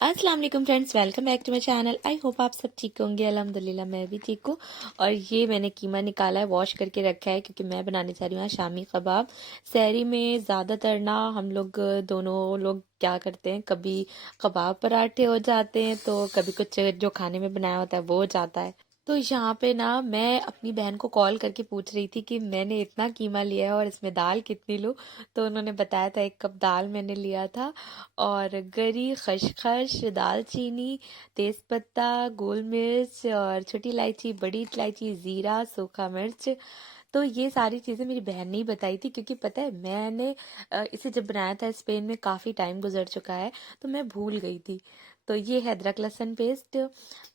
अस्सलाम वालेकुम friends, welcome back to my channel. I hope आप सब ठीक होंगे। अल्हम्दुलिल्लाह मैं भी ठीक हूँ। और ये मैंने कीमा निकाला है, वॉश करके रखा है क्योंकि मैं बनाने जा रही हूँ आज शामी कबाब। सहरी में ज़्यादातर ना हम लोग दोनों लोग क्या करते हैं, कभी कबाब पराठे हो जाते हैं तो कभी कुछ जो खाने में बनाया होता है वो हो जाता है। तो यहाँ पे ना मैं अपनी बहन को कॉल करके पूछ रही थी कि मैंने इतना कीमा लिया है और इसमें दाल कितनी लूँ। तो उन्होंने बताया था 1 कप दाल मैंने लिया था, और गरी, खसखस, दालचीनी, तेजपत्ता, गोल मिर्च और छोटी इलायची, बड़ी इलायची, जीरा, सूखा मिर्च। तो ये सारी चीज़ें मेरी बहन ने ही बताई थी क्योंकि पता है मैंने इसे जब बनाया था स्पेन में काफ़ी टाइम गुजर चुका है, तो मैं भूल गई थी। तो ये है अदरक लहसुन पेस्ट।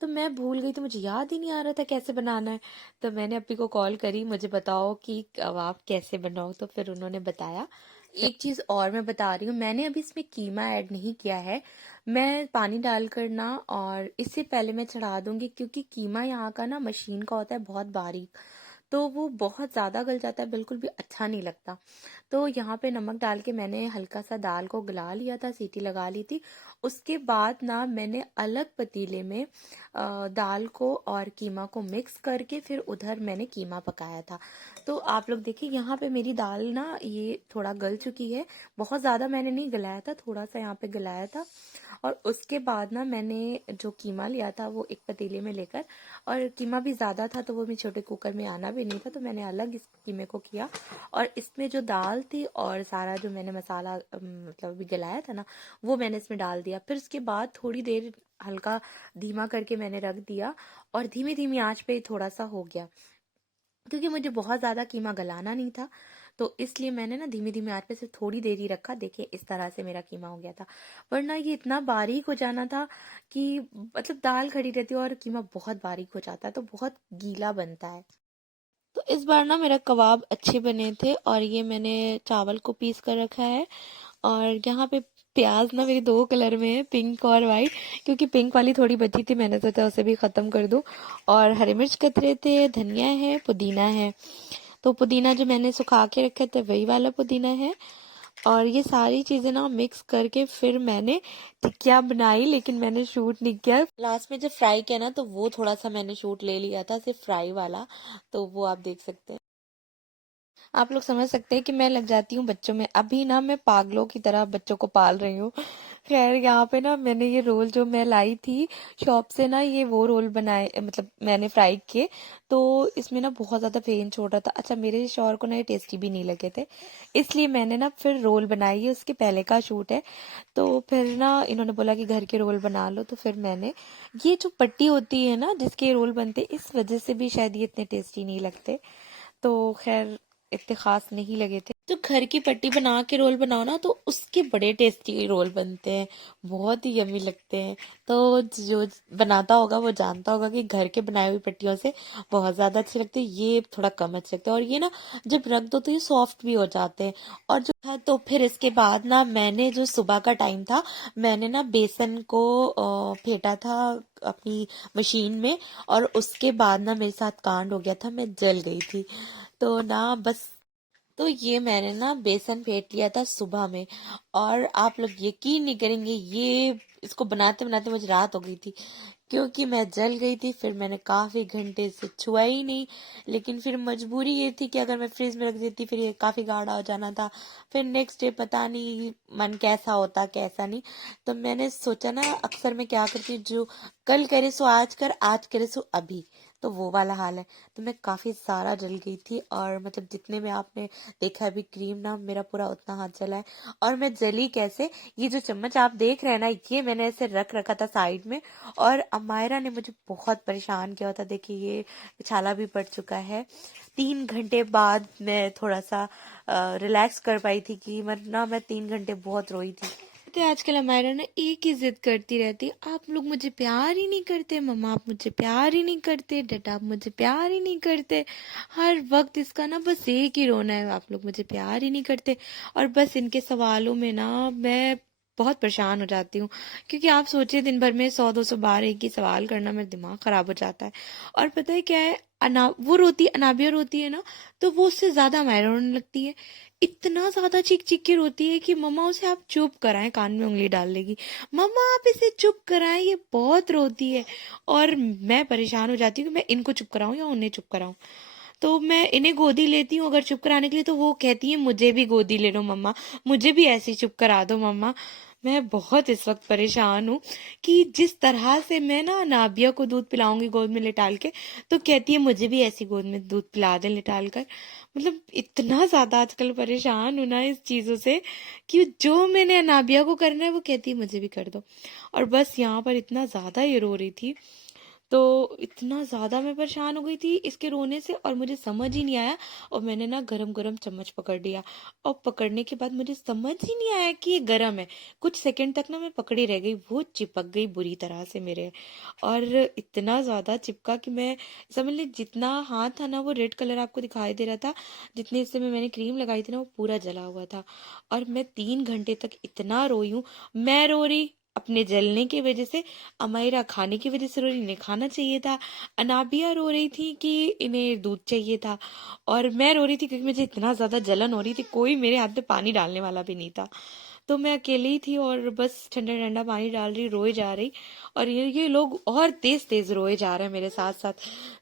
तो मैं भूल गई थी, मुझे याद ही नहीं आ रहा था कैसे बनाना है। तो मैंने अप्पी को कॉल करी, मुझे बताओ कि कबाब कैसे बनाओ। तो फिर उन्होंने बताया। एक चीज़ और मैं बता रही हूँ, मैंने अभी इसमें कीमा ऐड नहीं किया है। मैं पानी डालकर ना और इससे पहले मैं चढ़ा दूंगी क्योंकि कीमा यहाँ का ना मशीन का होता है बहुत बारीक, तो वो बहुत ज़्यादा गल जाता है, बिल्कुल भी अच्छा नहीं लगता। तो यहाँ पे नमक डाल के मैंने हल्का सा दाल को गला लिया था, सीटी लगा ली थी। उसके बाद ना मैंने अलग पतीले में दाल को और कीमा को मिक्स करके फिर उधर मैंने कीमा पकाया था। तो आप लोग देखिए यहाँ पे मेरी दाल ना ये थोड़ा गल चुकी है। बहुत ज़्यादा मैंने नहीं गलाया था, थोड़ा सा यहाँ पे गलाया था। और उसके बाद ना मैंने जो कीमा लिया था वो एक पतीले में लेकर, और कीमा भी ज़्यादा था तो वो मैं छोटे कुकर में आना भी नहीं था, तो मैंने अलग इस कीमे को किया। और इसमें जो दाल थी और सारा जो मैंने मसाला मतलब अभी गलाया था ना, वो मैंने इसमें डाल दिया। फिर उसके बाद थोड़ी देर हल्का धीमा करके मैंने रख दिया, और धीमी धीमी आंच पे थोड़ा सा हो गया क्योंकि मुझे बहुत ज़्यादा कीमा गलाना नहीं था। तो इसलिए मैंने ना धीमी धीमी आंच पे सिर्फ थोड़ी देर ही रखा। देखिए इस तरह से मेरा कीमा हो गया था, वरना ये इतना बारीक हो जाना था कि मतलब दाल खड़ी रहती है और कीमा बहुत बारीक हो जाता है तो बहुत गीला बनता है। तो इस बार ना मेरा कबाब अच्छे बने थे, और ये मैंने चावल को पीस कर रखा है। और यहाँ पे प्याज ना मेरे 2 कलर में है, पिंक और वाइट, क्योंकि पिंक वाली थोड़ी बची थी, मैंने सोचा उसे भी खत्म कर दूं। और हरी मिर्च कतरे थे, धनिया है, पुदीना है। तो पुदीना जो मैंने सुखा के रखे थे वही वाला पुदीना है। और ये सारी चीजें ना मिक्स करके फिर मैंने टिक्कियाँ बनाई, लेकिन मैंने शूट नहीं किया। लास्ट में जब फ्राई किया ना तो वो थोड़ा सा मैंने शूट ले लिया था, सिर्फ फ्राई वाला। तो वो आप देख सकते हैं। आप लोग समझ सकते हैं कि मैं लग जाती हूँ बच्चों में। अभी ना मैं पागलों की तरह बच्चों को पाल रही हूँ। खैर यहाँ पे ना मैंने ये रोल जो मैं लाई थी शॉप से ना, ये वो रोल बनाए, मतलब मैंने फ्राई किए। तो इसमें ना बहुत ज्यादा पेन छोड़ रहा था। अच्छा, मेरे शौहर को ना ये टेस्टी भी नहीं लगे थे, इसलिए मैंने ना फिर रोल बनाई। ये उसके पहले का शूट है। तो फिर ना इन्होंने बोला कि घर के रोल बना लो, तो फिर मैंने ये जो पट्टी होती है ना जिसके रोल बनते, इस वजह से भी शायद ये इतने टेस्टी नहीं लगते। तो खैर इतने खास नहीं लगे थे। जो घर की पट्टी बना के रोल बनाओ ना तो उसके बड़े टेस्टी रोल बनते हैं, बहुत ही यमी लगते हैं। तो जो बनाता होगा वो जानता होगा कि घर के बनाई हुई पट्टियों से बहुत ज्यादा अच्छे लगते हैं, ये थोड़ा कम अच्छे लगते हैं। और ये ना जब रख दो तो ये सॉफ्ट भी हो जाते हैं। और जो है तो फिर इसके बाद ना मैंने जो सुबह का टाइम था, मैंने ना बेसन को फेंटा था अपनी मशीन में, और उसके बाद ना मेरे साथ कांड हो गया था, मैं जल गई थी। तो ना बस, तो ये मैंने ना बेसन फेंट लिया था सुबह में, और आप लोग यकीन नहीं करेंगे, ये इसको बनाते बनाते मुझे रात हो गई थी क्योंकि मैं जल गई थी। फिर मैंने काफी घंटे से छुआ ही नहीं, लेकिन फिर मजबूरी ये थी कि अगर मैं फ्रिज में रख देती फिर ये काफी गाढ़ा हो जाना था। फिर नेक्स्ट डे पता नहीं मन कैसा होता कैसा नहीं। तो मैंने सोचा ना, अक्सर मैं क्या करती हूँ, जो कल करे सो आज कर, आज करे सो अभी, तो वो वाला हाल है। तो मैं काफी सारा जल गई थी, और मतलब जितने में आपने देखा है अभी क्रीम ना मेरा पूरा उतना हाथ जला है। और मैं जली कैसे, ये जो चम्मच आप देख रहे हैं ना, ये मैंने ऐसे रख रखा था साइड में, और अमायरा ने मुझे बहुत परेशान किया होता। देखिए ये छाला भी पड़ चुका है। 3 घंटे बाद मैं थोड़ा सा रिलैक्स कर पाई थी, कि वरना मैं 3 घंटे बहुत रोई थी। तो आजकल हमारा ना एक ही जिद करती रहती, आप लोग मुझे प्यार ही नहीं करते, मम्मा आप मुझे प्यार ही नहीं करते, डैडा आप मुझे प्यार ही नहीं करते। हर वक्त इसका ना बस एक ही रोना है, आप लोग मुझे प्यार ही नहीं करते। और बस इनके सवालों में ना मैं बहुत परेशान हो जाती हूँ, क्योंकि आप सोचिए दिन भर में 100-200 बार एक ही सवाल करना, मेरा दिमाग खराब हो जाता है। और पता है क्या है, वो रोती, अनाबिया रोती है ना, तो वो उससे ज्यादा मायरा रोने लगती है। इतना ज्यादा चीख चीख के रोती है कि मम्मा उसे आप चुप कराएं, कान में उंगली डाल लेगी। मम्मा आप इसे चुप कराएं, ये बहुत रोती है। और मैं परेशान हो जाती हूँ कि मैं इनको चुप कराऊं या उन्हें चुप कराऊं। तो मैं इन्हें गोदी लेती हूँ अगर चुप कराने के लिए, तो वो कहती है मुझे भी गोदी ले लो मम्मा, मुझे भी ऐसे ही चुप करा दो मम्मा। मैं बहुत इस वक्त परेशान हूँ कि जिस तरह से मैं ना नाबिया को दूध पिलाऊंगी गोद में लिटाल के, तो कहती है मुझे भी ऐसी गोद में दूध पिला दे लिटाल कर। मतलब इतना ज्यादा आजकल परेशान हूं ना इस चीजों से, कि जो मैंने नाबिया को करना है वो कहती है मुझे भी कर दो। और बस यहाँ पर इतना ज्यादा ये रो रही थी, तो इतना ज्यादा मैं परेशान हो गई थी इसके रोने से, और मुझे समझ ही नहीं आया। और मैंने ना गरम गरम चम्मच पकड़ लिया, और पकड़ने के बाद मुझे समझ ही नहीं आया कि ये गरम है। कुछ सेकंड तक ना मैं पकड़ी रह गई, वो चिपक गई बुरी तरह से मेरे। और इतना ज्यादा चिपका कि मैं, समझ ली जितना हाथ था ना वो रेड कलर आपको दिखाई दे रहा था, जितने हिस्से में मैंने क्रीम लगाई थी ना वो पूरा जला हुआ था। और मैं 3 घंटे तक इतना रोई हूँ। मैं रो रही अपने जलने की वजह से, अमायरा खाने की वजह से रो रही, इन्हें खाना चाहिए था। अनाबिया रो रही थी कि इन्हें दूध चाहिए था। और मैं रो रही थी क्योंकि मुझे इतना ज्यादा जलन हो रही थी, कोई मेरे हाथ में पानी डालने वाला भी नहीं था। तो मैं अकेली ही थी और बस ठंडा ठंडा पानी डाल रही, रोए जा रही। और ये लोग और तेज तेज रोए जा रहे हैं मेरे साथ साथ।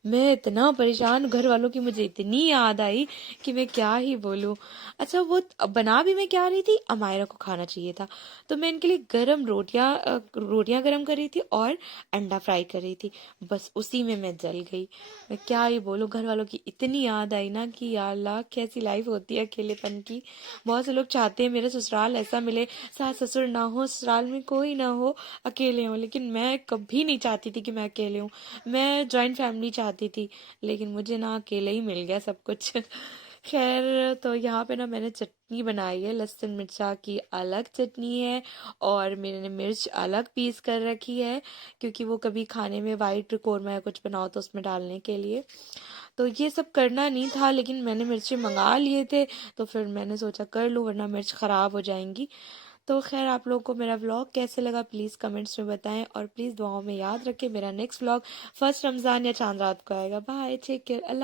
मैं इतना परेशान, घर वालों की मुझे इतनी याद आई कि मैं क्या ही बोलूं। अच्छा, वो बना भी मैं क्या रही थी, अमायरा को खाना चाहिए था, तो मैं इनके लिए गरम रोटियां गरम कर रही थी और अंडा फ्राई कर रही थी। बस उसी में मैं जल गई। मैं क्या ही बोलूं, घर वालों की इतनी याद आई ना कि या अल्लाह कैसी लाइफ होती है अकेलेपन की। बहुत से लोग चाहते हैं मेरा ससुराल ऐसा मिले, सास ससुर ना हो, ससुराल में कोई ना हो, अकेले हो, लेकिन मैं कभी नहीं चाहती थी कि मैं अकेले हूँ। मैं जॉइंट फैमिली चाहती थी, लेकिन मुझे ना अकेले ही मिल गया सब कुछ। खैर, तो यहाँ पे ना मैंने चटनी बनाई है, लहसुन मिर्चा की अलग चटनी है, और मैंने मिर्च अलग पीस कर रखी है, क्योंकि वो कभी खाने में वाइट कौरमा या कुछ बनाओ तो उसमें डालने के लिए। तो ये सब करना नहीं था, लेकिन मैंने मिर्ची मंगा लिए थे, तो फिर मैंने सोचा कर लूँ वरना मिर्च खराब हो जाएंगी। तो खैर, आप लोगों को मेरा व्लॉग कैसे लगा प्लीज़ कमेंट्स में बताएं, और प्लीज़ दुआओं में याद रखें। मेरा नेक्स्ट व्लॉग फर्स्ट रमज़ान या चांद रात को आएगा। बाय, टेक केयर, अल्लाह।